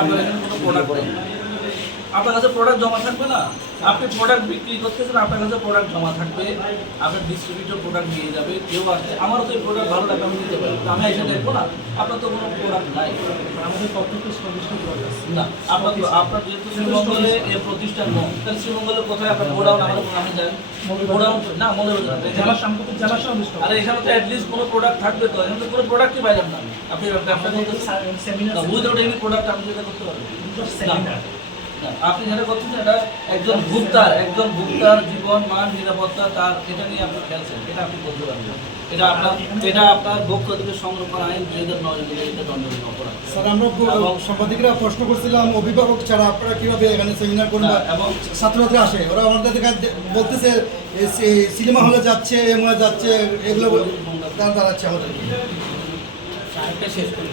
আপনার এখানে কোনো প্রোডাক্ট নেই, আপনার কাছে প্রোডাক্ট জমা থাকবে না, আপনি প্রোডাক্ট বিক্রি করতেছেন, আপনার কাছে প্রোডাক্ট জমা থাকবে, আপনার ডিস্ট্রিবিউটর প্রোডাক্ট নিয়ে যাবে, কেউ আসবে, আমারও তো এই প্রোডাক্ট ভালো লাগে আমি নিতে পারি, আমি এসে দেখবো না আপনার তো কোনো প্রোডাক্ট নাই। আমাদের কতটুকু সন্তুষ্ট না আপনার তো আপনার যেহেতু শ্রীমঙ্গলে এর প্রতিষ্ঠান নয়, তাহলে শ্রীমঙ্গলের কোথায় আপনার গোডাউন আমাদের আমি জানি গোডাউন না মনে জেলা সম্পর্কে জেলা সন্তুষ্ট। আর এখানে তো অ্যাটলিস্ট কোনো প্রোডাক্ট থাকবে, তো এখানে তো কোনো প্রোডাক্টই পাইলাম না, আপনি ব্যবসা করতে সেমিনার উইদাউট এনি প্রোডাক্ট আপনি যেটা করতে পারবেন সেমিনার না, আপনি যেটা করছেন এটা একজন ভোক্তার জীবন মান নিরাপত্তা তার এটা নিয়ে আপনি খেলছেন, এটা আপনি বলতে পারবেন, এটা আপনার ভোক্তা অধিকার সংরক্ষণ আইন 2009 এটা দণ্ডনীয় অপরাধ। স্যার আমরা সাংবাদিকরা প্রশ্ন করছিলাম অভিভাবক ছাড়া আপনারা কিভাবে এখানে সেমিনার করবেন এবং ছাত্রছাত্রী আসে ওরা আমাদের বলতেছে সিনেমা হলে যাচ্ছে এমএ যাচ্ছে এগুলো তারা দাঁড়াচ্ছে আমাদের সাহেবটা শেষ করে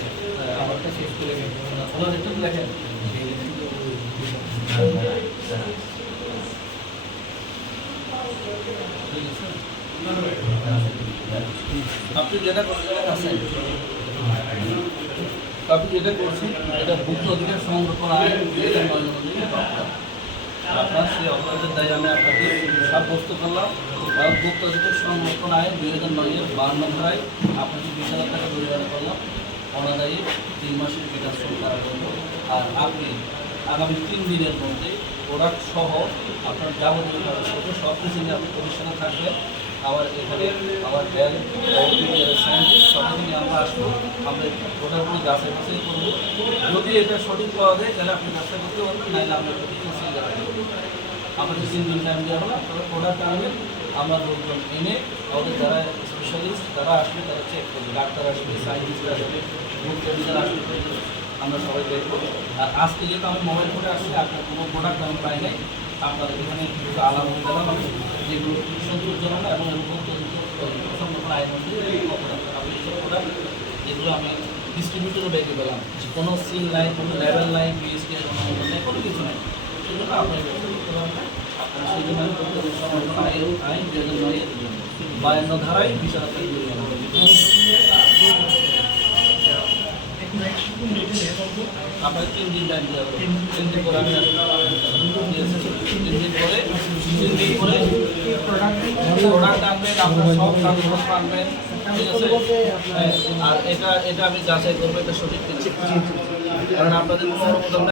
আমারটা শেষ করে ওনার একটু লেখেন আপনি যেটা করছেন এটা ভুক্ত অধিকার সংরক্ষণ আইন 2009 অনুযায়ী আপনার সেই অপরাধের দায়ী আমি আপনাকে সাব্যস্ত করলাম, এবং ভুক্ত অধিকার সংরক্ষণ আইন 2009-এর 52 ধারায় আপনাকে 20,000 টাকা জরিমানা করলাম, অনাদায়ী 3 মাসের বিকাশ শুরু করার জন্য। আর আপনি আগামী 3 দিনের মধ্যে প্রোডাক্ট সহ আপনার যাবতীয় কাগজপত্র সব কিছু নিয়ে আপনি প্রতিষ্ঠানে থাকবেন। আবার এখানে আমার ব্যাগ সায়েন্টিস্ট সবাই নিয়ে আমরা আসবো, আমরা প্রোডাক্টগুলো যাচাই বাছাই করবো, যদি এটা সঠিক পাওয়া যায় তাহলে আপনি ব্যবসা করতে পারবেন, নাহলে আমরা আমাদের 3 দিন টাইম দেওয়া হলো, আপনারা প্রোডাক্ট আনবেন, আমরা লোকজন এনে আমাদের যারা স্পেশালিস্ট তারা আসবে, তারা চেক করবে, ডাক্তার আসবে, সায়েন্টিস্ট আসবে, গ্রুপ কেমিক্যাল আসবে, আমরা সবাই দেখবো। আর আজকে যেহেতু আমি মোবাইল ফোনে আসছি, আপনার কোনো প্রোডাক্ট আমি পাই নাই, আপনাদের এখানে কিছু আলাম হয়ে গেলাম যেগুলো সন্তোষজনক এবং সংরক্ষণ আইন অনুযায়ী আপনি এইসব প্রোডাক্ট যেগুলো আমি ডিস্ট্রিবিউটরও ব্যাগে পেলাম, কোনো সিল নাই, কোনো লেভেল নাই, বিএসটি অনুমোদন নেই, কোনো কিছু নেই, সেজন্য আপনার ব্যবসা করতে পারবেন। আপনার সেই জন্য আমি সংরক্ষণ আইন 2009-এর 52 ধারায় 20,000 টাকা জরিমানা আপনার 3 দিন টাইম দেওয়া হবে, 3 দিন পরে আমি 3 দিন পরে প্রোডাক্ট আনবেন, আপনার সব কাগজপত্র আনবেন, ঠিক আছে। আর এটা আমি যাচাই করবো এটা সঠিক কিনা, কারণ আপনাদের কোনো অনুমোদন